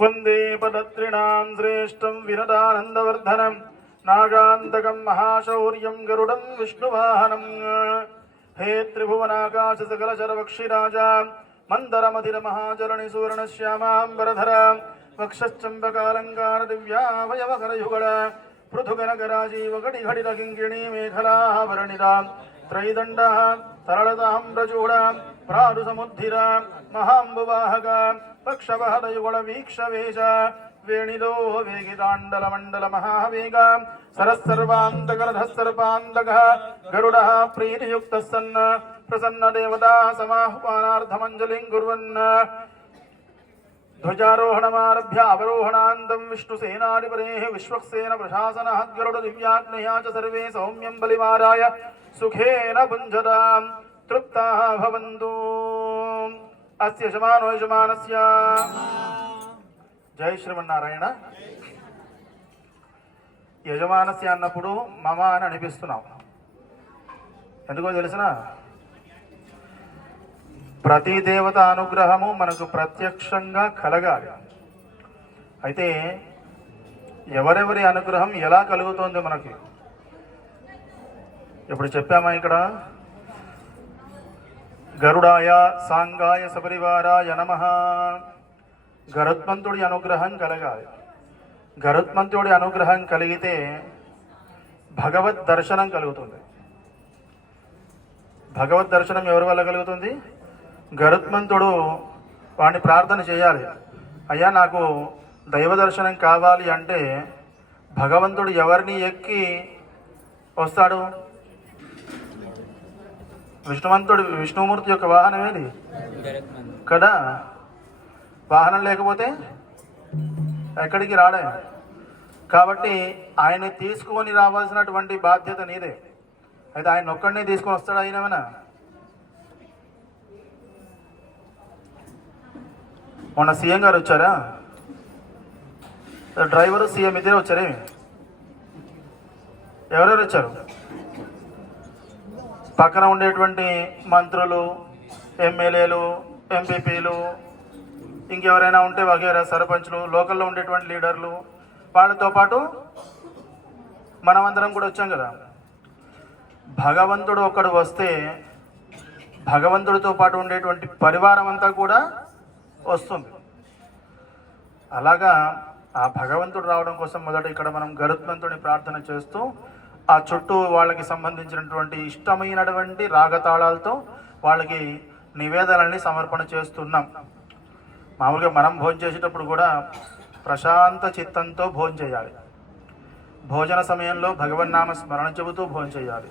वंदे पदत्रिणां श्रेष्ठं विरदानन्दवर्धनं नागान्तकं महाशौर्यं गरुडं विष्णुवाहनं। हे त्रिभुवनाकाश सकलचरवक्षिराजा मन्दरमधिरमहाचरणि सुवर्णश्यामाम्बरधरा वक्षश्चम्बकालङ्कार दिव्यावयवकरयुगळ पृथुगणकराजीवगडिघटितकिङ्किणी मेखलाभरणिता त्रैदण्डः तरलताम्रचूडा प्रारुसमुद्धिरा महाम्बुवाहक पक्षवहदयुगुण वीक्षवेश वेणिलो वेगिताण्डलमण्डल महावेग सरस्सर्वान्तकरधः सर्पान्तकः गरुडः प्रीतियुक्तः सन् प्रसन्नदेवता समाह्वानार्थमञ्जलिं कुर्वन् ध्वजारोहणमारभ्य अवरोहणान्तं विष्णुसेनाधिपतेः विश्वक्सेन प्रशासनः गरुड दिव्याग्नया च सर्वे सौम्यं बलिमाराय सुखेन भुञ्जतां तृप्ताः भवन्तु। अस्य यजमानो यजमानस्य జై శ్రీమన్నారాయణ. యజమానస్య అన్నప్పుడు మమ అని అనిపిస్తున్నాం. ఎందుకో తెలిసిన ప్రతి దేవత అనుగ్రహము మనకు ప్రత్యక్షంగా కలగాలి. అయితే ఎవరెవరి అనుగ్రహం ఎలా కలుగుతోంది మనకి ఇప్పుడు చెప్పామా. ఇక్కడ గరుడాయ సాంగాయ సపరివారాయ నమః. గరుత్మంతుడి అనుగ్రహం కలగాలి. గరుత్మంతుడి అనుగ్రహం కలిగితే భగవద్ దర్శనం కలుగుతుంది. భగవద్ దర్శనం ఎవరి వల్ల కలుగుతుంది? గరుత్మంతుడు వాడిని ప్రార్థన చేయాలి. అయ్యా నాకు దైవ దర్శనం కావాలి అంటే భగవంతుడు ఎవరిని ఎక్కి వస్తాడు? విష్ణుమూర్తి యొక్క వాహనం ఏది కదా. వాహనం లేకపోతే ఎక్కడికి రాడే. కాబట్టి ఆయన్ని తీసుకొని రావాల్సినటువంటి బాధ్యత నీదే. అయితే ఆయన ఒక్కడినే తీసుకొని వస్తాడు? ఆయనేమైనా మొన్న సీఎం గారు వచ్చారా? డ్రైవరు సీఎం ఇద్దరే వచ్చారే? ఎవరెవరు వచ్చారు? పక్కన ఉండేటువంటి మంత్రులు, ఎమ్మెల్యేలు, ఎంపీపీలు, ఇంకెవరైనా ఉంటే వగేరా సర్పంచ్లు, లోకల్లో ఉండేటువంటి లీడర్లు, వాళ్ళతో పాటు మనమందరం కూడా వచ్చాం కదా. భగవంతుడు ఒకడు వస్తే భగవంతుడితో పాటు ఉండేటువంటి పరివారం అంతా కూడా వస్తుంది. అలాగా ఆ భగవంతుడు రావడం కోసం మొదట ఇక్కడ మనం గరుత్మంతుడిని ప్రార్థన చేస్తూ ఆ చుట్టూ వాళ్ళకి సంబంధించినటువంటి ఇష్టమైనటువంటి రాగతాళాలతో వాళ్ళకి నివేదనల్ని సమర్పణ చేస్తున్నాం. మామూలుగా మనం భోజనం చేసేటప్పుడు కూడా ప్రశాంత చిత్తంతో భోజనం చేయాలి. భోజన సమయంలో భగవన్నామ స్మరణ చెబుతూ భోజనం చేయాలి.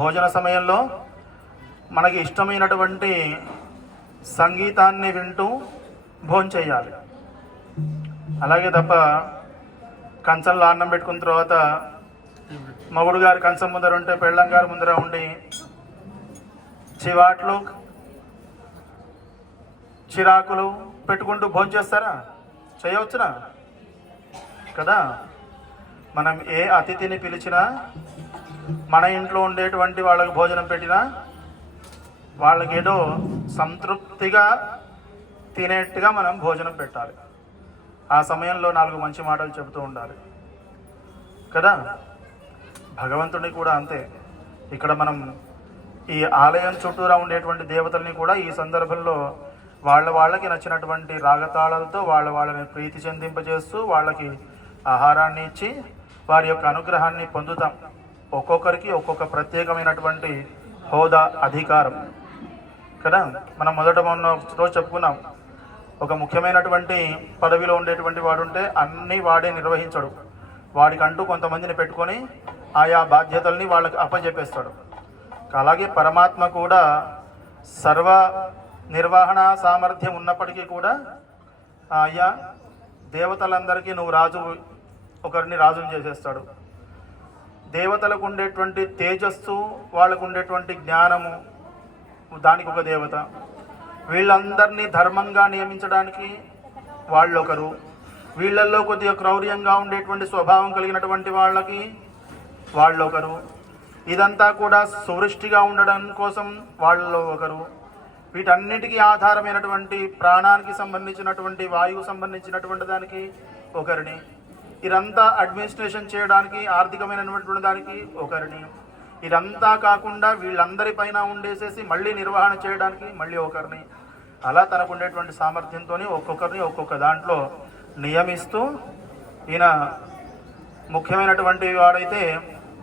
భోజన సమయంలో మనకి ఇష్టమైనటువంటి సంగీతాన్ని వింటూ భోజనం చేయాలి. అలాగే తప్ప కంచంలో అన్నం పెట్టుకున్న తర్వాత మగుడు గారి కంచం ముందర ఉంటే పెళ్ళం గారి ముందర ఉండి చివాట్లు చిరాకులు పెట్టుకుంటూ భోజనం చేస్తారా? చేయవచ్చునా కదా. మనం ఏ అతిథిని పిలిచినా మన ఇంట్లో ఉండేటువంటి వాళ్ళకి భోజనం పెట్టినా వాళ్ళకి ఏదో సంతృప్తిగా తినేట్టుగా మనం భోజనం పెట్టాలి. ఆ సమయంలో 4 మంచి మాటలు చెబుతూ ఉండాలి కదా. భగవంతుడిని కూడా అంతే. ఇక్కడ మనం ఈ ఆలయం చుట్టూరా ఉండేటువంటి దేవతల్ని కూడా ఈ సందర్భంలో వాళ్ళకి నచ్చినటువంటి రాగతాళాలతో వాళ్ళని ప్రీతి చెందింపజేస్తూ వాళ్ళకి ఆహారాన్ని ఇచ్చి వారి యొక్క అనుగ్రహాన్ని పొందుతాం. ఒక్కొక్కరికి ఒక్కొక్క ప్రత్యేకమైనటువంటి హోదా, అధికారం కదా. మనం మొదట రోజు చెప్పుకున్నాం, ఒక ముఖ్యమైనటువంటి పదవిలో ఉండేటువంటి వాడు ఉంటే అన్నీ వాడే నిర్వహించడు. వాడికంటూ కొంతమందిని పెట్టుకొని ఆయా బాధ్యతల్ని వాళ్ళకి అప్పచెప్పేస్తాడు. అలాగే పరమాత్మ కూడా సర్వ నిర్వహణ సామర్థ్యం ఉన్నప్పటికీ కూడా అయ్యా దేవతలందరికీ నువ్వు రాజు, ఒకరిని రాజుని చేసేస్తాడు. దేవతలకు ఉండేటువంటి తేజస్సు, వాళ్ళకు ఉండేటువంటి జ్ఞానము, దానికి ఒక దేవత. వీళ్ళందరినీ ధర్మంగా నియమించడానికి వాళ్ళొకరు. వీళ్ళల్లో కొద్దిగా క్రౌర్యంగా ఉండేటువంటి స్వభావం కలిగినటువంటి వాళ్ళకి వాళ్ళొకరు. ఇదంతా కూడా సువృష్టిగా ఉండడం కోసం వాళ్ళలో ఒకరు. వీటన్నిటికీ ఆధారమైనటువంటి ప్రాణానికి సంబంధించినటువంటి వాయువు సంబంధించినటువంటి దానికి ఒకరిని, ఇదంతా అడ్మినిస్ట్రేషన్ చేయడానికి ఆర్థికమైనటువంటి దానికి ఒకరిని, ఇదంతా కాకుండా వీళ్ళందరిపైన ఉండేసేసి మళ్ళీ నిర్వహణ చేయడానికి మళ్ళీ ఒకరిని, అలా తనకు ఉండేటువంటి సామర్థ్యంతో ఒక్కొక్కరిని ఒక్కొక్క దాంట్లో నియమిస్తూ ఈయన ముఖ్యమైనటువంటి వాడైతే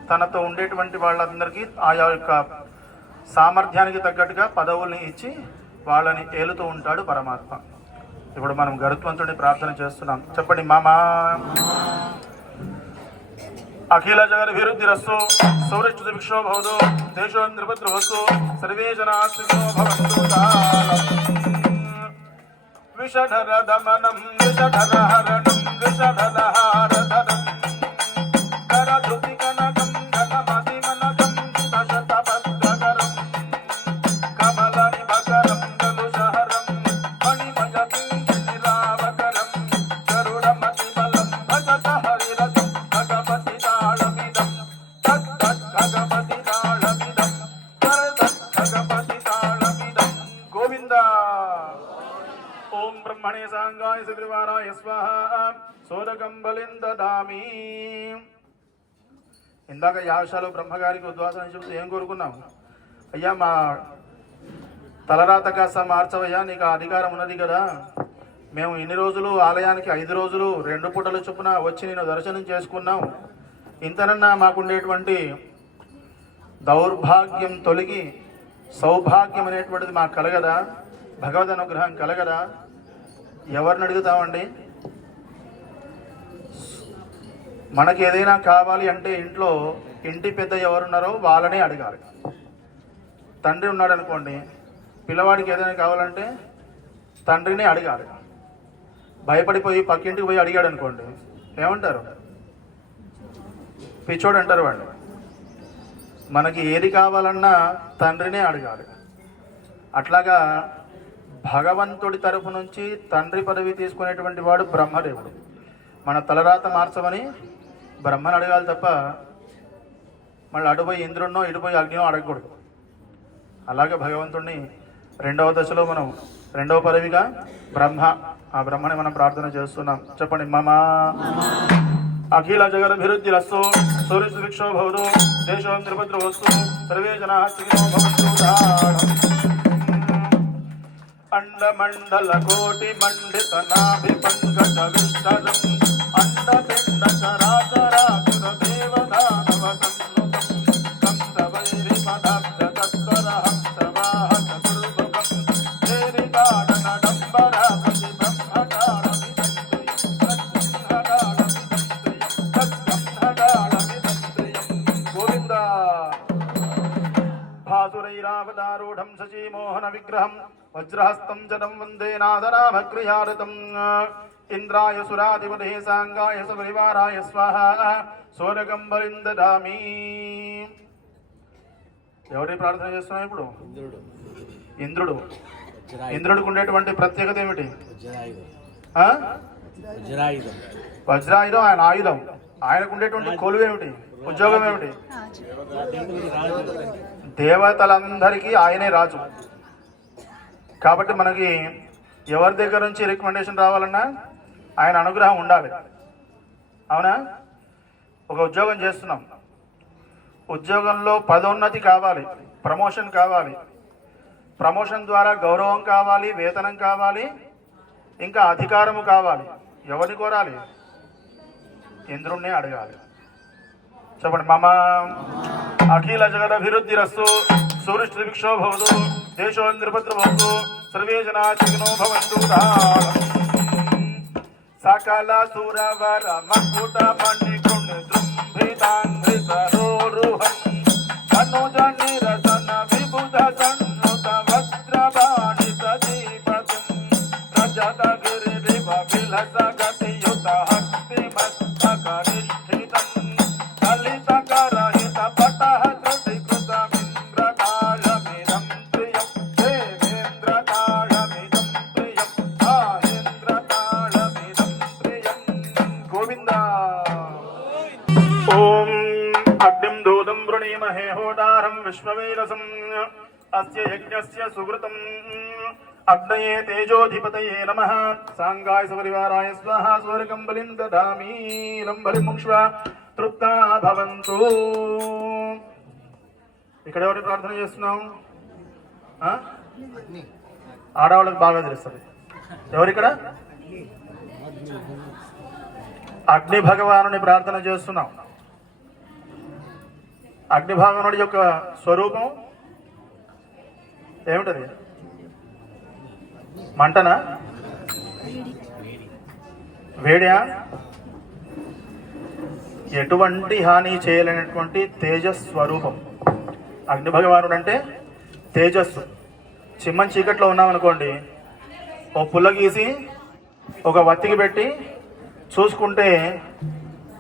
తనతో ఉండేటువంటి వాళ్ళందరికీ ఆయా యొక్క సామర్థ్యానికి తగ్గట్టుగా పదవుల్ని ఇచ్చి వాళ్ళని ఏలుతూ ఉంటాడు పరమాత్మ. ఇప్పుడు మనం గరుత్మంతుడిని ప్రార్థన చేస్తున్నాం. చెప్పండి మామా. అఖిల జగద్భివృద్ధిరస్సు సౌరచ్యుత విక్షో భవతు దేశో నృపద్రువస్సు సర్వే జనా సుఖినో భవంతు. విషధర దమనం విషధర హరణం విషధర హారధరం కరధృతి కనకం ఘనమతి మనకం దశతపద్రకరం కమల నిభకరం కలుషహరం మణిమజ పింగిరావకరం గరుడమతి బలం భజత హరిరథం భగవతి తాళమిదం తత్ భగవతి తాళమిదం తత్ భగవతి తాళమిదం. గోవింద. ఓం బ్రహ్మణే సాంగాయ సుగ్రీవారాయ స్వాహా సోదకం బలిం దదామి. ఇందాక యాగశాలలో బ్రహ్మగారికి ఉద్వాసన చెబుతూ ఏం కోరుకున్నాము? అయ్యా మా తలరాత కాస్త మార్చవయ్యా, నీకు ఆ అధికారం ఉన్నది కదా. మేము ఇన్ని రోజులు ఆలయానికి 5 రోజులు 2 పూటల చొప్పున వచ్చి నేను దర్శనం చేసుకున్నాం. ఇంతనన్నా మాకుండేటువంటి దౌర్భాగ్యం తొలగి సౌభాగ్యం అనేటువంటిది మాకు కలగదా? భగవద్ అనుగ్రహం కలగదా? ఎవరిని అడుగుతామండి? మనకి ఏదైనా కావాలి అంటే ఇంట్లో ఇంటి పెద్ద ఎవరున్నారో వాళ్ళనే అడగాలి. తండ్రి ఉన్నాడు అనుకోండి, పిల్లవాడికి ఏదైనా కావాలంటే తండ్రిని అడగాలి. భయపడిపోయి పక్కింటికి పోయి అడిగాడు అనుకోండి, ఏమంటారు? పిచ్చోడు అంటారు వాడు. మనకి ఏది కావాలన్నా తండ్రినే అడగాలి. అట్లాగా భగవంతుడి తరపు నుంచి తండ్రి పదవి తీసుకునేటువంటి వాడు బ్రహ్మదేవుడు. మన తలరాత మార్చమని బ్రహ్మను అడగాలి తప్ప మళ్ళీ అటుపోయి ఇంద్రుడినో ఇటుపోయి అగ్నినో అడగకూడదు. అలాగే భగవంతుడిని 2వ దశలో మనం 2వ పదవిగా బ్రహ్మ, ఆ బ్రహ్మని మనం ప్రార్థన చేస్తున్నాం. చెప్పండి మమ. అఖిల జగదభివృద్ధిరస్సు సూర్యసుభిక్షో భవతు దేశో నృపద్రువస్సు సర్వే జనా సుఖినో భవంతు. అండమండల కోటి మండిత నాభి పంకజ విస్తరం అండపిండ చరాచరాచుర దేవదానవ సంనుతం కంసవైరి పదాబ్జ తత్వర హంసవాహక దుర్భుగం తేరికాడన డంబరాపతి బ్రహ్మకాళమిదంత్రియం. గోవింద. భాసురైరావతారూఢం శశీమోహన విగ్రహం వజ్రహస్తం జనం వందే నాదనాభక్రియారతం. ఇంద్రాయ సురాధిపతే సాంగాయ సపరివారాయ స్వాహా సోరగం బలిం దదామి. ఎవరి ప్రార్థన చేస్తున్నాం ఇప్పుడు? ఇంద్రుడు. ఇంద్రుడికి ఉండేటువంటి ప్రత్యేకత ఏమిటి? వజ్రాయుధం ఆయన ఆయుధం. ఆయనకు ఉండేటువంటి కొలువు ఏమిటి? ఉద్యోగం ఏమిటి? దేవతలందరికీ ఆయనే రాజు. కాబట్టి మనకి ఎవరి దగ్గర నుంచి రికమెండేషన్ రావాలన్నా ఆయన అనుగ్రహం ఉండాలి. అవునా? ఒక ఉద్యోగం చేస్తున్నాం, ఉద్యోగంలో పదోన్నతి కావాలి, ప్రమోషన్ కావాలి, ప్రమోషన్ ద్వారా గౌరవం కావాలి, వేతనం కావాలి, ఇంకా అధికారము కావాలి. ఎవరిని కోరాలి? ఇంద్రుణ్ణి అడగాలి. చెప్పండి మమ. అఖిల జగదభివృద్ధిరస్సు సూర్యశ్రీభిక్షో భవతు దేశో నృపద్రువస్సు సర్వే జనా సుఖినో భవంతు. సకల సురవర మకుట మణికుండ దృంభితాంధ్రితరోరుహం అనుజ నిరసన విబుధ సన్నుత వజ్రబాణిత దీపతం రజత గిరిరివ విలస గతియుత హస్తి మస్తక నిష్ఠితం కలిత కరహిత పటః ధృతికృతమింద్రకాళమిదం ప్రియం దేవేంద్రకాళమిదం ప్రియం మహేంద్రకాళమిదం ప్రియం. గోవింద. ఓం అగ్నిం దూతం వృణీమహే హోతారం విశ్వవేదసం అస్య యజ్ఞస్య సుకృతం అగ్నయే తేజోధిపతయే నమః సాంగాయ సపరివారాయ స్వాహా స్వర్గం బలిం దదామి లంబలి ముక్ష్వ తృప్తా భవంతు. ఇక్కడ ఎవరిని ప్రార్థన చేస్తున్నాం? ఆడవాళ్ళకి బాగా తెలుస్తుంది. ఎవరిక్కడ? అగ్ని భగవానుని ప్రార్థన చేస్తున్నాం. అగ్ని భగవానుడి యొక్క స్వరూపం ఏమిటది? మంటనా? వేడియా? ఎటువంటి హాని చేయలేనటువంటి తేజస్వరూపం అగ్ని భగవానుడు అంటే తేజస్సు. చిమ్మని చీకట్లో ఉన్నామనుకోండి, ఓ పుల్ల గీసి ఒక వత్తికి పెట్టి చూసుకుంటే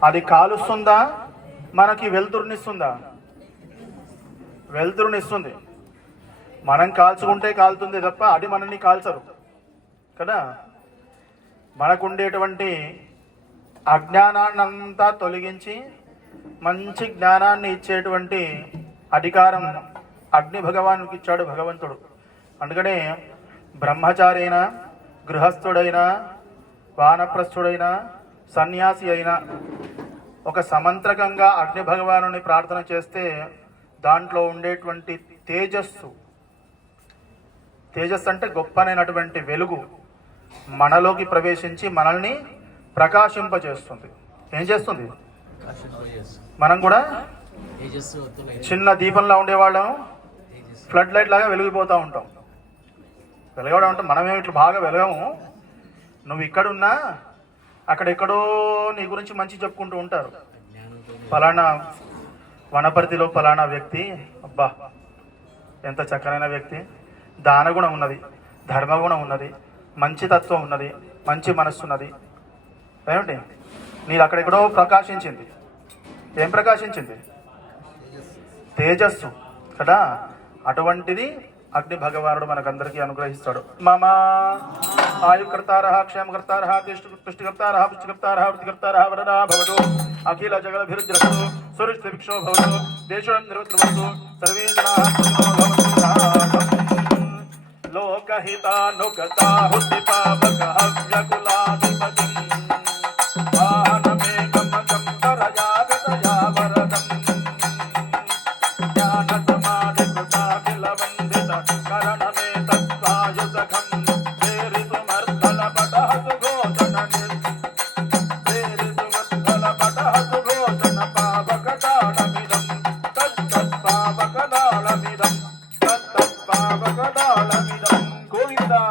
అది కాలుస్తుందా, మనకి వెలుతురునిస్తుందా? వెలుతురునిస్తుంది. మనం కాల్చుకుంటే కాలుతుంది తప్ప అది మనల్ని కాల్చరు కదా. మనకుండేటువంటి అజ్ఞానాన్నంతా తొలగించి మంచి జ్ఞానాన్ని ఇచ్చేటువంటి అధికారం అగ్ని భగవానుకి ఇచ్చాడు భగవంతుడు. అందుకనే బ్రహ్మచారి అయినా, గృహస్థుడైనా, వానప్రస్థుడైనా, సన్యాసి అయినా ఒక సమంత్రకంగా అగ్ని భగవానుని ప్రార్థన చేస్తే దాంట్లో ఉండేటువంటి తేజస్సు అంటే గొప్పనైనటువంటి వెలుగు మనలోకి ప్రవేశించి మనల్ని ప్రకాశింపజేస్తుంది. ఏం చేస్తుంది? మనం కూడా చిన్న దీపంలా ఉండేవాళ్ళం ఫ్లడ్ లైట్ లాగా వెలిగిపోతూ ఉంటాం. వెలగడం అంటే మనమేమి ఇట్లా బాగా వెలగము. నువ్వు ఇక్కడున్నా అక్కడెక్కడో నీ గురించి మంచి చెప్పుకుంటూ ఉంటారు. ఫలానా వనపర్తిలో ఫలానా వ్యక్తి, అబ్బా ఎంత చక్కనైన వ్యక్తి, దానగుణం ఉన్నది, ధర్మగుణం ఉన్నది, మంచి తత్వం ఉన్నది, మంచి మనస్సు ఉన్నది. ఏమిటి? నీది అక్కడెక్కడో ప్రకాశించింది. ఏం ప్రకాశించింది? తేజస్సు కదా. అటువంటిది అగ్ని భగవానుడు మనకందరికీ అనుగ్రహిస్తాడు. మమ ఆయుకర్తారః క్షేమకర్తారః తుష్టికర్తారః పుష్టికర్తారః వృత్తికర్తారః వరదా భవతు అఖిల జగద్భిర్జగతు సురక్షితభిక్షో భవతు దేశం నిర్వృత్రవతు సర్వే జనాః లోకహితానుగతాహుతిపావకః వ్యకులాధిపతిం వాహనమేకమకం పరజాగతయా వరదం జ్ఞానసమాధికృతాఖిలవందిత కరణమేతత్వాయుసఖం చేరితుమర్ధలపటః సుఘోషణ పావకటాళమిదం తత్తత్పావకటాళమిదం గోవిందా.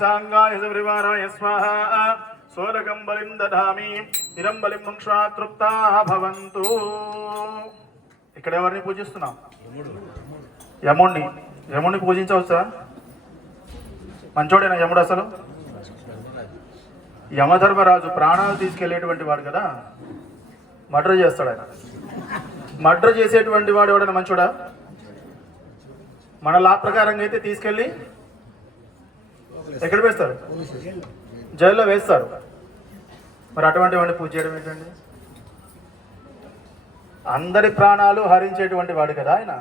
సాంగాయ సపరివారాయ స్వాహా సోరగం బలిం దధామి నిరం బలిం ముక్ష్వా తృప్తా భవంతు. ఇక్కడ ఎవరిని పూజిస్తున్నాం? యముణ్ణి. యముణ్ణి పూజించవచ్చా? మంచోడేనా యముడు? అసలు యమధర్మరాజు ప్రాణాలు తీసుకెళ్లేటువంటి వాడు కదా, మర్డర్ చేస్తాడు ఆయన. మర్డర్ చేసేటువంటి వాడు ఎవడైనా మంచోడా? మన లా ప్రకారంగా అయితే తీసుకెళ్ళి ఎక్కడ వేస్తారు? జైల్లో వేస్తారు. మరి అటువంటి వాడిని పూజ చేయడం ఏంటండి? అందరి ప్రాణాలు హరించేటువంటి వాడు కదా ఆయన.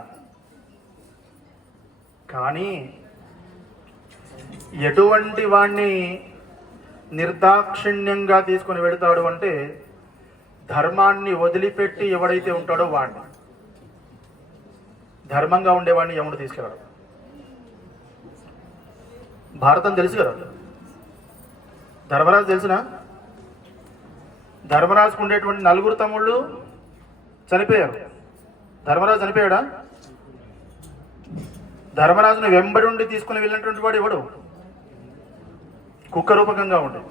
కానీ ఎటువంటి వాణ్ణి నిర్దాక్షిణ్యంగా తీసుకొని వెళతాడు అంటే ధర్మాన్ని వదిలిపెట్టి ఎవడైతే ఉంటాడో వాడిని. ధర్మంగా ఉండేవాడిని యముడు తీసుకెళ్ళాడు. భారతం తెలుసు కదా, ధర్మరాజు తెలిసిన? ధర్మరాజుకు ఉండేటువంటి 4 తమ్ముళ్ళు చనిపోయారు. ధర్మరాజు చనిపోయాడా? ధర్మరాజును వెంబడి ఉండి తీసుకుని వెళ్ళినటువంటి వాడు ఎవడు? కుక్క రూపకంగా ఉండే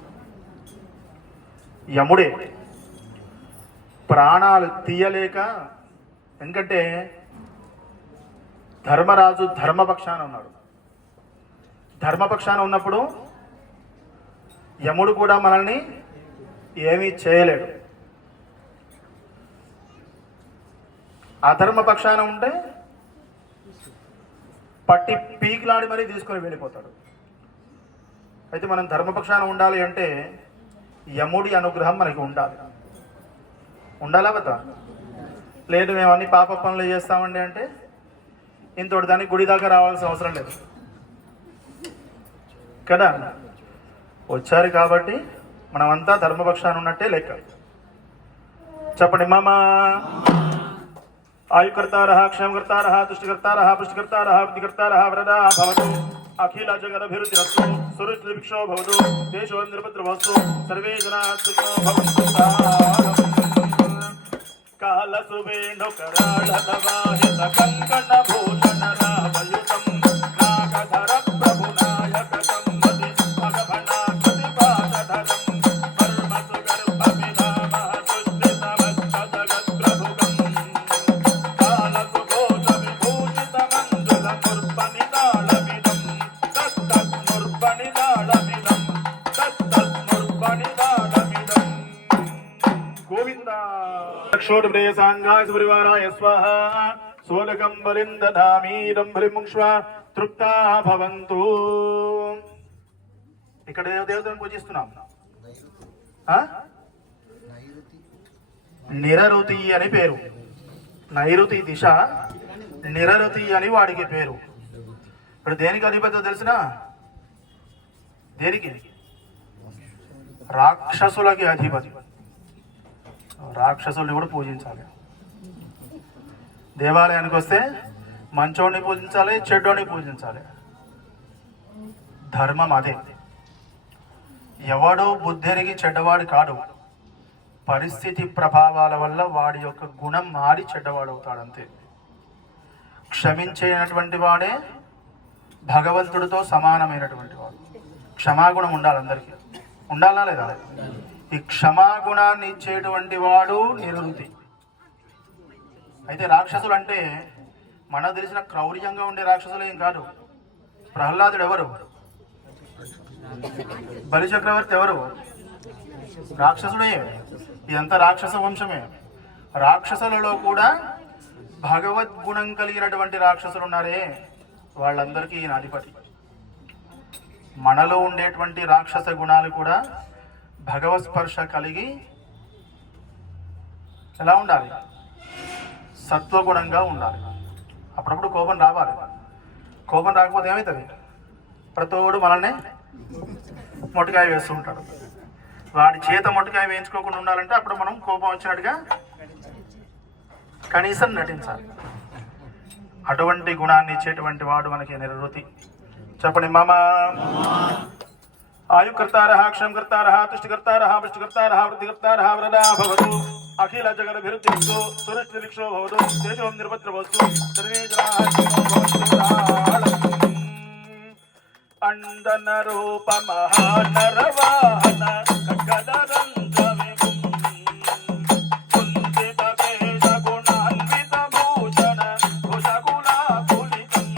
యముడే. ప్రాణాలు తీయలేక, ఎందుకంటే ధర్మరాజు ధర్మపక్షాన ఉన్నాడు. ధర్మపక్షాన ఉన్నప్పుడు యముడు కూడా మనల్ని ఏమీ చేయలేడు. అధర్మపక్షాన ఉంటే పట్టి పీకిలాడి మరీ తీసుకొని వెళ్ళిపోతాడు. అయితే మనం ధర్మపక్షాన ఉండాలి అంటే యముడి అనుగ్రహం మనకి ఉండాలి. ఉండాలా కదా? లేదు మేము అన్ని పాప పనులు చేస్తామండి అంటే ఇంతటి దానికి గుడి దాకా రావాల్సిన అవసరం లేదు. కదా. వచ్చారు కాబట్టి మనమంతా ధర్మపక్షాన్ని ఉన్నట్టే లెక్క. చెప్పండి మమ ఆయుకర్తారః క్షేమకర్తారః తుష్టికర్తారః పుష్టికర్తారః వృద్ధికర్తారః వరదా భవతు అఖిల జగదభివృద్ధిరస్తు సురుచిర్భిక్షో భవతు దేశో నిరపద్రవస్తు సర్వే జనాః సుఖినో భవంతు. కాలసువేణు కరాళదవాహిత కంకణ భూషణ రామయుతం నాగధర ప్రభునాయకం మది భగవనాకృతి పాదధరం పర్మసు గర్భమిధామః తుష్టితమస్తజగద్ప్రభుగం కాలసుఘోష విభూషిత మంజుల ముర్పనిదాళమిదం తత్తన్ముర్పనిదాళమిదం తత్తన్ముర్పనిదాళమిదం. గోవిందా క్షోడప్రేయసాంగాయ సుపరివారాయ స్వాహ సోలకం బలిం దదామీదం బలిముక్ష్వ తృప్తా భవంతు. ఇక్కడ దేవతను పూజిస్తున్నాం. నిరరుతి అని పేరు. నైరుతి దిశ నిరరుతి అని వాడికి పేరు. ఇప్పుడు దేనికి అధిపతి తెలిసిన? దేనికి? రాక్షసులకి అధిపతి. రాక్షసుల్ని కూడా పూజించాలి. దేవాలయానికి వస్తే మంచోడిని పూజించాలి, చెడ్డోడిని పూజించాలి. ధర్మం అదే. ఎవడు బుద్ధిరిగి చెడ్డవాడు కాడు. పరిస్థితి ప్రభావాల వల్ల వాడి యొక్క గుణం మారి చెడ్డవాడు అవుతాడంతే. క్షమించేటటువంటి వాడే భగవంతుడితో సమానమైనటువంటి వాడు. క్షమాగుణం ఉండాలి అందరికీ. ఉండాలా లేదా? ఈ క్షమాగుణాన్ని ఇచ్చేటువంటి వాడు నిరుతి. అయితే రాక్షసులు అంటే మనకు తెలిసిన క్రౌర్యంగా ఉండే రాక్షసులు ఏం కాదు. ప్రహ్లాదుడు ఎవరు? బలిచక్రవర్తి ఎవరు? రాక్షసుడే. ఇదంతా రాక్షస వంశమే. రాక్షసులలో కూడా భగవద్గుణం కలిగినటువంటి రాక్షసులు ఉన్నారే, వాళ్ళందరికీ ఈయన అధిపతి. మనలో ఉండేటువంటి రాక్షస గుణాలు కూడా భగవత్ స్పర్శ కలిగి ఎలా ఉండాలి? సత్వగుణంగా ఉండాలి. అప్పుడప్పుడు కోపం రావాలి. కోపం రాకపోతే ఏమవుతుంది? ప్రతోడు మనల్ని మొట్టకాయ వేస్తూ ఉంటాడు. వాడి చేత మొట్టకాయ వేయించుకోకుండా ఉండాలంటే అప్పుడు మనం కోపం వచ్చినట్టుగా కనీసం నటించాలి. అటువంటి గుణాన్ని ఇచ్చేటువంటి వాడు మనకి నిరుతి. చెప్పండి మమ ఆయుకర్తారః క్షేమకర్తారః తుష్టికర్తారః పుష్టికర్తారః వృద్ధికర్తారః వరదా భవతు అఖిల జగదభివృద్ధిరస్తు సురుచిర్భిక్షో భవతు దేశో నిరపద్రవస్తు సర్వే జనాః సుఖినో భవంతు. అండన రూప మహానరవాహన ఖడ్గదరంజ విభుం కుంచిత కేశ గుణాన్విత భూషణ భుజగులాకులితం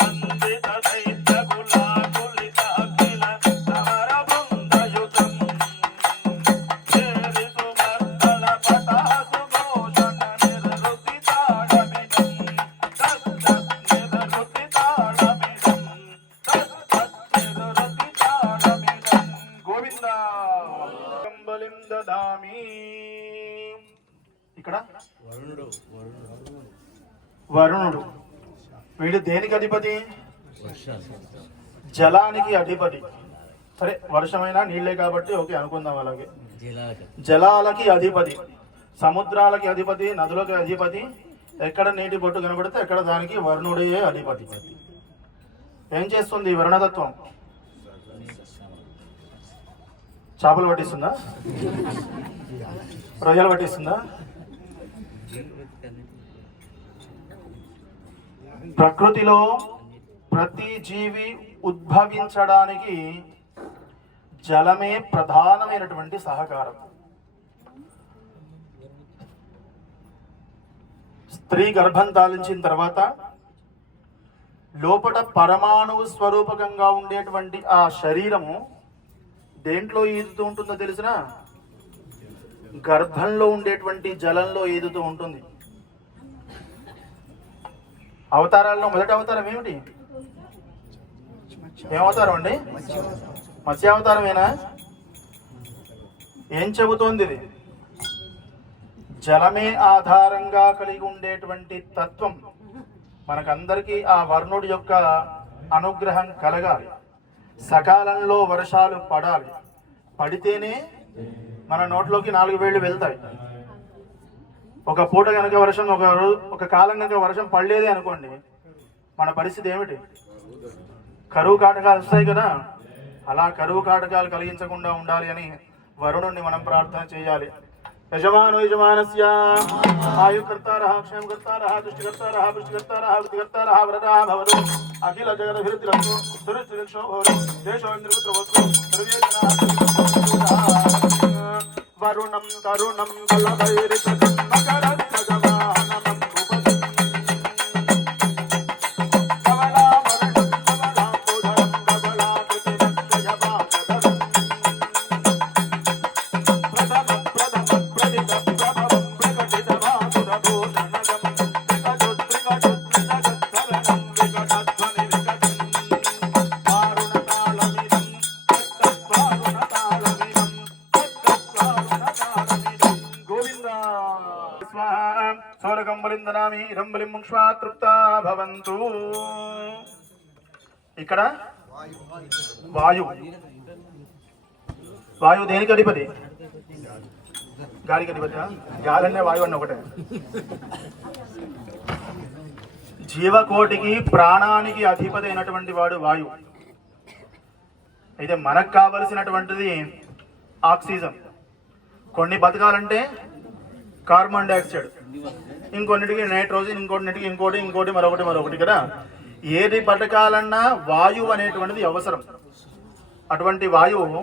వందిత దైత్య గులాకులిత అఖిల సమర బృందయుతం చేరి సుమర్దల పటాసు భూషణ నిరృతి తాళమిదం నిరృతి తాళమిదం గోవిందా. కంబలిం దదామి. ఇక్కడ వరుణుడు. వీడు దేనికి అధిపతి? జలానికి అధిపతి. సరే, వర్షమైనా నీళ్లే కాబట్టి ఓకే అనుకుందాం. అలాగే జలాలకి అధిపతి, సముద్రాలకి అధిపతి, నదులకి అధిపతి. ఎక్కడ నీటి బొట్టు కనబడితే ఎక్కడ దానికి వరుణుడే అధిపతి. ఏం చేస్తుంది వరుణతత్వం? చేపలు పట్టిస్తుందా? రొయ్యలు పట్టిస్తుందా? ప్రకృతిలో ప్రతి జీవి ఉద్భవించడానికి జలమే ప్రధానమైనటువంటి సహకారం. స్త్రీ గర్భం తాలించిన తర్వాత లోపల పరమాణువు స్వరూపకంగా ఉండేటువంటి ఆ శరీరము దేంట్లో ఈదుతూ ఉంటుందో తెలిసిన? గర్భంలో ఉండేటువంటి జలంలో ఈదుతూ ఉంటుంది. అవతారాల్లో మొదటి అవతారం ఏమిటి? ఏమవతారం అండి? మత్స్యావతారమేనా? ఏం చెబుతోంది ఇది? జలమే ఆధారంగా కలిగి ఉండేటువంటి తత్వం మనకందరికీ ఆ వర్ణుడి యొక్క అనుగ్రహం కలగాలి. సకాలంలో వర్షాలు పడాలి, పడితేనే మన నోట్లోకి 4 వేళ్ళు వెళ్తాయి. ఒక పూట కనుక వర్షం, ఒక కాలం కనుక వర్షం పడలేదే అనుకోండి, మన పరిస్థితి ఏమిటి? కరువు కాటకాలు వస్తాయి కదా. అలా కరువు కాటకాలు కలిగించకుండా ఉండాలి అని వరుణుణ్ణి మనం ప్రార్థన చేయాలి. యజమానో యజమానస్య ఆయుకర్తారః క్షేమకర్తారః తుష్టికర్తారః పుష్టికర్తారః వృద్ధికర్తారః వరదా భవతు అఖిల జగదభివృద్ధిరస్తు సురక్షిరక్షో భవతు దేశో ఇంద్రపుత్రవస్తు సర్వే జనాః వరుణం తరుణం బలభైరితం మకరధ్వజవాహనం సౌరకంబలిందనామి ఇరంబలిం ముక్ష్వా తృప్తా భవంతు. ఇక్కడ వాయు, వాయు దేనికి అధిపతి? గాలికి అధిపతి. గాలి వాయు అన్న ఒకటే. జీవకోటికి ప్రాణానికి అధిపతి అయినటువంటి వాడు వాయు. అయితే మనకు కావలసినటువంటిది ఆక్సిజన్. కొన్ని బతకాలంటే కార్బన్ డైఆక్సైడ్, ఇంకొన్నిటికి నైట్రోజన్, ఇంకోటి మరొకటి కదా. ఏది బతకాలన్నా వాయువు అనేటువంటిది అవసరం. అటువంటి వాయువు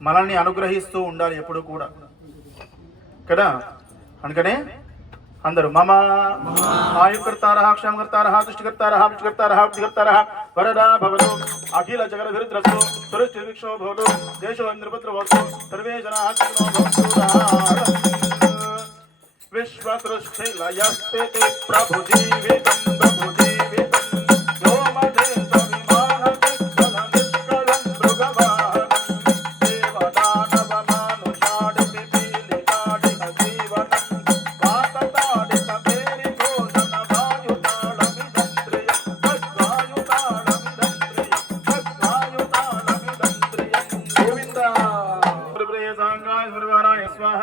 మనల్ని అనుగ్రహిస్తూ ఉండాలి ఎప్పుడు కూడా కదా. అందుకనే అందరూ మమ ఆయుకర్తారః క్షేమకర్తారః తుష్టికర్తారః పుష్టికర్తారః వృద్ధికర్తారః వరదా భవతు అఖిల జగదభివృద్ధిరస్తు సురక్షిరక్షో భవతు దేశో ఇంద్రపుత్రవస్తు సర్వే జనాః సుఖినో భవంతు. విశ్వసృష్టిలయస్తే ప్రభుజీవితం ప్రభుజీవితం వ్యోమదేశ విమానతి నిష్కళం మృగవాహనం దేవదానవ మానుషాడితి పీలికాడిత జీవనం వాతతాడిత పేరి భోజన వాయుతాళమిదంత్రియం గోవింద ప్రియసాంగాయ సర్వనాయ స్వాహ.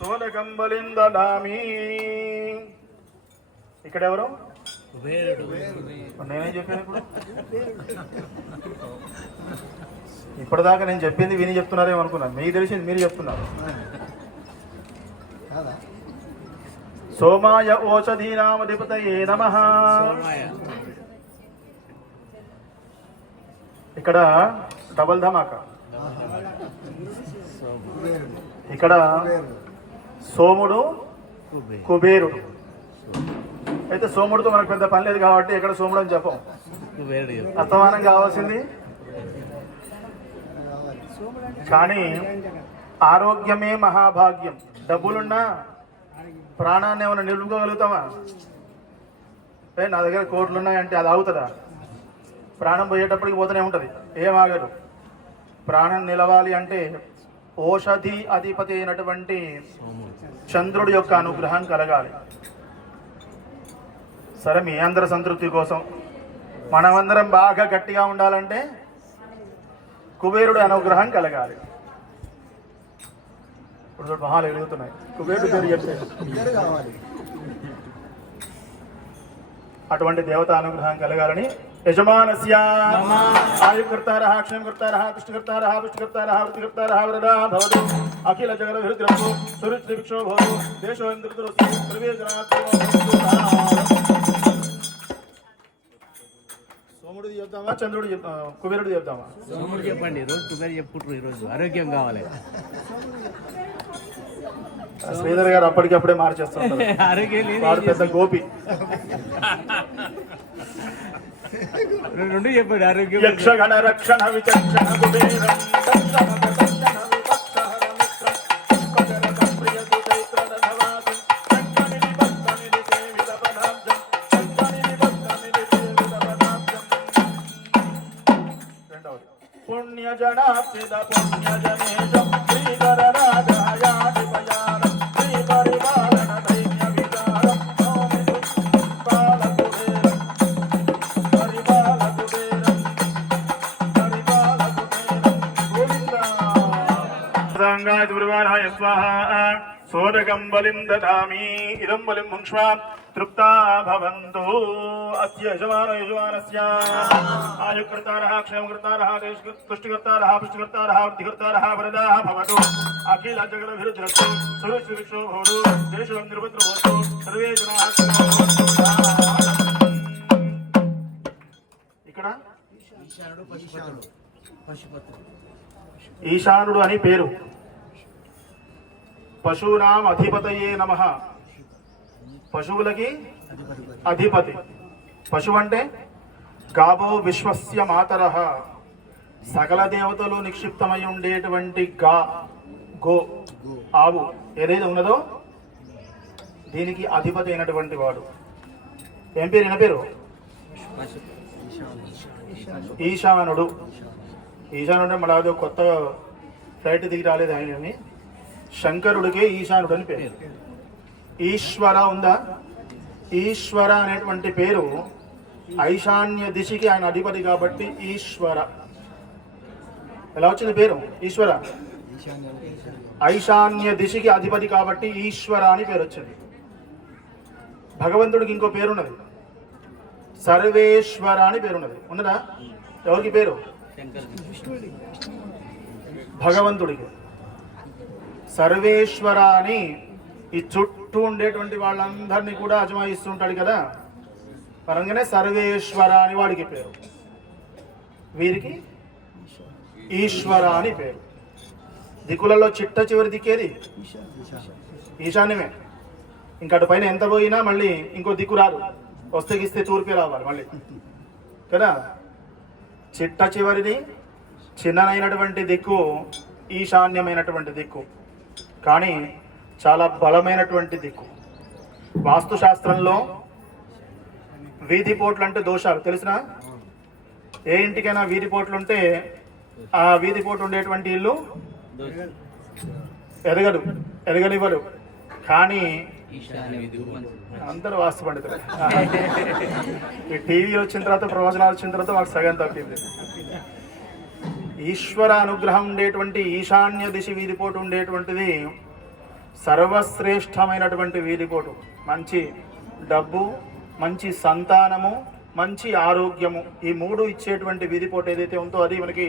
సోలకంబలిందనామి. ఇక్కడ ఎవరు? నేనేం చెప్పాను ఇప్పుడు? ఇప్పటిదాకా నేను చెప్పింది విని చెప్తున్నారేమో అనుకున్నాను. మీకు తెలిసింది మీరు చెప్తున్నారు. సోమాయ ఓషధీనామధిపతయే నమః. ఇక్కడ డబల్ ధమాకా. ఇక్కడ సోముడు కుబేరుడు. అయితే సోముడితో మనకు పెద్ద పని లేదు కాబట్టి ఇక్కడ సోముడు అని చెప్పం. అర్థమానం కావాల్సింది. కానీ ఆరోగ్యమే మహాభాగ్యం. డబ్బులున్నా ప్రాణాన్ని ఏమైనా నిలుపుకోగలుగుతామా? నా దగ్గర కోట్లు ఉన్నాయంటే అది ఆగుతుందా? ప్రాణం పోయేటప్పటికి పోతూనే ఉంటుంది, ఏం ఆగదు. ప్రాణం నిలవాలి అంటే ఓషధి అధిపతి అయినటువంటి చంద్రుడి యొక్క అనుగ్రహం కలగాలి. సరే, మీ అందరి సంతృప్తి కోసం మనమందరం బాగా గట్టిగా ఉండాలంటే కుబేరుడి అనుగ్రహం కలగాలి. ఇప్పుడు మహాలు ఎదుగుతున్నాయి. కుబేరుడు పేరు చెప్తే అటువంటి దేవత అనుగ్రహం కలగాలని యజమానస్య ఆయుకర్తారః క్షేమకర్తారః తుష్టికర్తారః పుష్టికర్తారః వృద్ధికర్తారః వరదా భవతు అఖిల జగదభివృద్ధిరస్తు సురక్షిరక్షో భవతు దేశో ఇంద్రపుత్రవస్తు సర్వే జనాః సుఖినో భవంతు. సోముడు చెప్తామా, చంద్రుడు చెప్తామా, కుబేరుడు చెప్తామా? సోముడు చెప్పండి. రోజు కుబేరు చెప్పుకుంటారు. ఈరోజు ఆరోగ్యం కావాలి. శ్రీధర్ గారు అప్పటికప్పుడే మార్చేస్తారు. వాడు పెద్ద గోపి. రెండు చెప్పండి. ఆరోగ్యం. యక్షగణ రక్షణ విచక్షణ కుబేరం పుణ్యజనాప్సిద పుణ్యజనేశం శ్రీధర రాజయాధిపయానం శ్రీ పరిపాలన దైన్య విచారం నోమి బాల కుబేరం పరిపాల కుబేరం మంగాయ బ్రువారాయ స్వాహా సోదకం బలిం దదామి ఇదం బలిం భుంక్ష్వ తృప్తా భవంతు అస్య యజమానస్య ఆయుకర్తారః క్షేమకర్తారః తుష్టికర్తారః పుష్టికర్తారః వృద్ధికర్తారః వరదాః భవతు అఖిల జగదభిరుద్రస్తు సురక్షిషో భవతు దేశం నిరుపద్ర భవతు సర్వే జనాః ఇక్కడ ఈశానుడు అని పేరు. పశూనాం అధిపతయే నమః. పశువులకి అధిపతి. పశువు అంటే గావో విశ్వస్య మాతరః. సకల దేవతలు నిక్షిప్తమై ఉండేటువంటి గో ఆవు ఏదైతే ఉన్నదో దీనికి అధిపతి అయినటువంటి వాడు. ఏం పేరు? ఈయన పేరు ఈశానుడు. ఈశానుడు అంటే మళ్ళీ అదో కొత్త ఫ్లైట్ దిగి రాలేదు ఆయనని. శంకరుడికే ఈశానుడు అని పేరు. ఈశ్వర ఉందా? ఈశ్వర అనేటువంటి పేరు ఐశాన్య దిశకి ఆయన అధిపతి కాబట్టి ఈశ్వర. ఎలా వచ్చింది పేరు ఈశ్వర? ఐశాన్య దిశకి అధిపతి కాబట్టి ఈశ్వర అని పేరు వచ్చింది. భగవంతుడికి ఇంకో పేరున్నది, సర్వేశ్వర అని పేరున్నది. ఉన్నదా? ఎవరికి పేరు? భగవంతుడికి సర్వేశ్వర అని ఈ చుట్టూ ఉండేటువంటి వాళ్ళందరినీ కూడా అజమాయిస్తుంటాడు కదా, పరంగానే సర్వేశ్వర అని వాడికి పేరు. వీరికి ఈశ్వర అని పేరు. దిక్కులలో చిట్ట చివరి దిక్కేది ఈశాన్యమే. ఇంకటి పైన ఎంత పోయినా మళ్ళీ ఇంకో దిక్కు రాదు. వస్తే గిస్తే తూర్పే రావాలి మళ్ళీ కదా. చిట్ట చివరిది చిన్ననైనటువంటి దిక్కు ఈశాన్యమైనటువంటి దిక్కు, కానీ చాలా బలమైనటువంటి దిక్కు. వాస్తుశాస్త్రంలో వీధి పోట్లు అంటే దోషాలు తెలిసిన? ఏ ఇంటికైనా వీధి పోట్లు ఉంటే ఆ వీధి పోటు ఉండేటువంటి ఇల్లు ఎదగనివ్వరు. కానీ అందరూ వాస్తు పండితులు. ఈ టీవీ వచ్చిన తర్వాత, ప్రవచనాలు వచ్చిన తర్వాత మాకు సగం తప్పింది. ఈశ్వర అనుగ్రహం ఉండేటువంటి ఈశాన్య దిశ వీధిపోటు ఉండేటువంటిది సర్వశ్రేష్టమైనటువంటి వీధిపోటు. మంచి డబ్బు, మంచి సంతానము, మంచి ఆరోగ్యము, ఈ మూడు ఇచ్చేటువంటి వీధిపోటు ఏదైతే ఉందో అది మనకి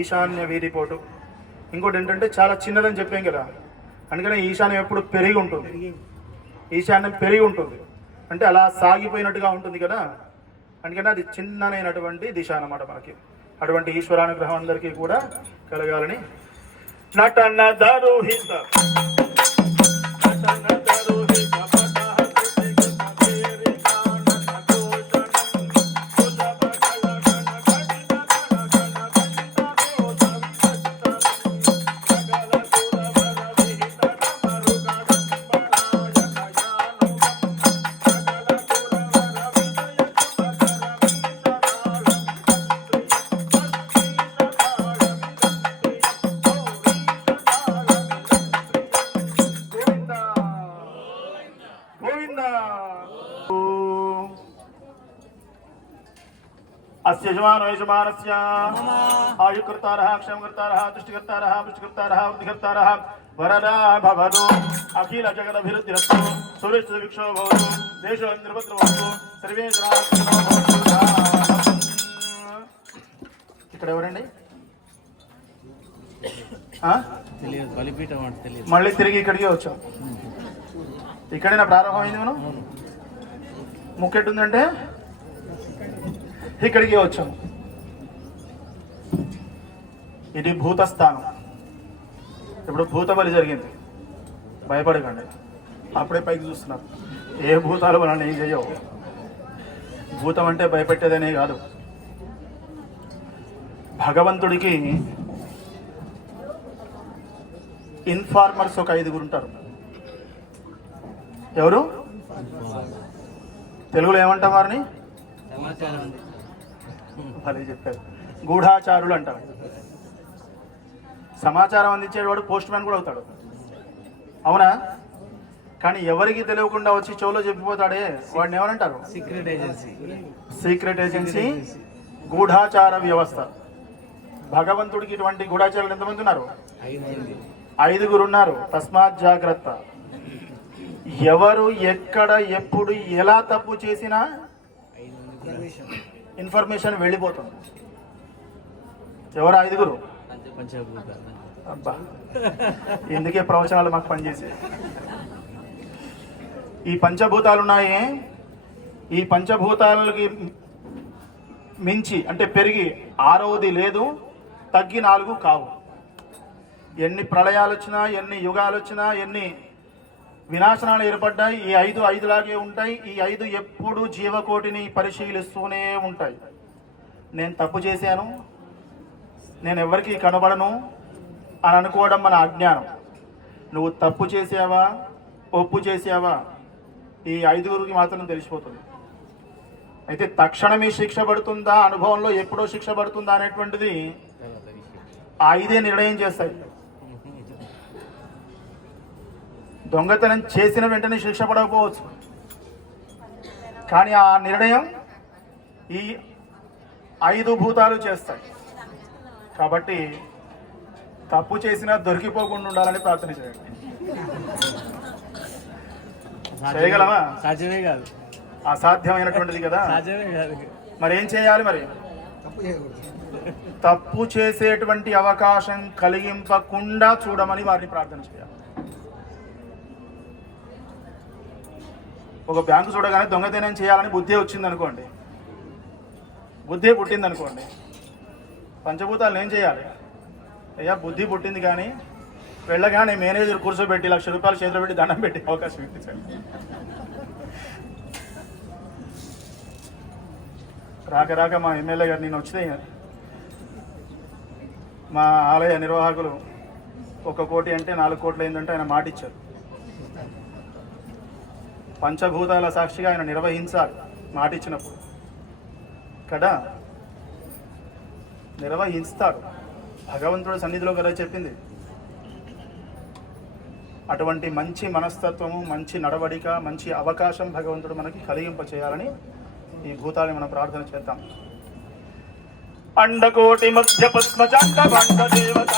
ఈశాన్య వీధిపోటు. ఇంకోటి ఏంటంటే చాలా చిన్నదని చెప్పాం కదా, అందుకనే ఈశాన్యం ఎప్పుడు పెరిగి ఉంటుంది. ఈశాన్యం పెరిగి ఉంటుంది అంటే అలా సాగిపోయినట్టుగా ఉంటుంది కదా, అందుకని అది చిన్ననైనటువంటి దిశ అన్నమాట మనకి. అటువంటి ఈశ్వరానుగ్రహం అందరికీ కూడా కలగాలని. నటన దరుహిత अस्य यजमानस्य आयुकर्तारः क्षमकर्तारः तुष्टिकर्तारः पुष्टिकर्तारः वृद्धिकर्तारः वरदा भवतु अखिल जगदभिरुद्धिरस्तु सुरक्षितो भवतु देशो निरुपद्रो भवतु सर्वे जनाः सुखिनो भवन्तु. ఇక్కడ ఎవరండి? మళ్ళీ తిరిగి ఇక్కడికి వచ్చాం. ఇక్కడైనా ప్రారంభమైంది. మనం ముక్కెట్టుందంటే ఇక్కడికి వచ్చాము. ఇది భూతస్థానం. ఇప్పుడు భూత బలి జరిగింది. భయపడకండి, అప్పుడే పైకి చూస్తున్నారు. ఏ భూతాలు మనల్ని ఏం చేయవు. భూతం అంటే భయపెట్టేదనే కాదు. భగవంతుడికి ఇన్ఫార్మర్స్ ఒక 5 ఉంటారు. ఎవరు? తెలుగులో ఏమంటాం వారిని? అదే చెప్పారు, గూఢాచారులు అంటారు. సమాచారం అందించేవాడు పోస్ట్ మ్యాన్ కూడా అవుతాడు, అవునా? కానీ ఎవరికి తెలియకుండా వచ్చి చెవులో చెప్పిపోతాడే వాడిని ఏమనంటారు? సీక్రెట్ ఏజెన్సీ, గూఢాచార వ్యవస్థ. భగవంతుడికి ఇటువంటి గూఢాచారులు ఎంతమంది ఉన్నారు? 5 ఉన్నారు, తస్మాత్ జాగ్రత్త. ఎవరు ఎక్కడ ఎప్పుడు ఎలా తప్పు చేసినా ఇన్ఫర్మేషన్ వెళ్ళిపోతుంది. ఎవరు 5? పంచభూతాలు. అబ్బా, ఇందుకే ప్రవచనాలు మాకు పనిచేసే. ఈ పంచభూతాలు ఉన్నాయి, ఈ పంచభూతాలకి మించి అంటే పెరిగి 6వది లేదు, తగ్గి 4 కావు. ఎన్ని ప్రళయాలు వచ్చినా, ఎన్ని యుగాలు వచ్చినా, ఎన్ని వినాశనాలు ఏర్పడ్డాయి, ఈ 5 లాగే ఉంటాయి. ఈ 5 ఎప్పుడు జీవకోటిని పరిశీలిస్తూనే ఉంటాయి. నేను తప్పు చేశాను, నేను ఎవరికి కనబడను అని అనుకోవడం మన అజ్ఞానం. నువ్వు తప్పు చేసావా, ఒప్పు చేసావా, ఈ 5 మాత్రం తెలిసిపోతుంది. అయితే తక్షణమే శిక్ష పడుతుందా, అనుభవంలో ఎప్పుడో శిక్ష పడుతుందా అనేటువంటిది ఆ 5 నిర్ణయం చేస్తాయి. దొంగతనం చేసిన వెంటనే శిక్ష పడకపోవచ్చు, కానీ ఆ నిర్ణయం ఈ 5 భూతాలు చేస్తాయి. కాబట్టి తప్పు చేసినా దొరికిపోకుండా ఉండాలని ప్రార్థన చేయండి. చేయగలమా? సాధ్యమే కాదు, అసాధ్యమైనటువంటిది కదా. సాధ్యమే కాదు. మరి ఏం చేయాలి? మరి తప్పు చేసేటువంటి అవకాశం కలిగింపకుండా చూడమని వారిని ప్రార్థన చేయాలి. ఒక బ్యాంకు చూడగానే దొంగతనం చేయాలని బుద్ధి వచ్చింది అనుకోండి, బుద్ధి పుట్టింది అనుకోండి, పంచభూతాలు ఏం చేయాలి? అయ్యా బుద్ధి పుట్టింది, కానీ వెళ్ళగానే మేనేజర్ కూర్చోబెట్టి ₹1,00,000 చేతిలో పెట్టి దండం పెట్టి అవకాశం ఇప్పించండి. రాక మా ఎమ్మెల్యే గారు నేను వచ్చితే మా ఆలయ నిర్వాహకులు 1 కోటి అంటే 4 కోట్లు అయిందంటే ఆయన మాట ఇచ్చారు. పంచభూతాల సాక్షిగా ఆయన నిర్వహించాలి మాట ఇచ్చినప్పుడు కదా, నిర్వహిస్తాడు. భగవంతుడి సన్నిధిలో కదా చెప్పింది. అటువంటి మంచి మనస్తత్వము, మంచి నడవడిక, మంచి అవకాశం భగవంతుడు మనకి కలిగింప చేయాలని ఈ భూతాన్ని మనం ప్రార్థన చేద్దాం. అండకోటి మధ్య పద్మచండ దేవత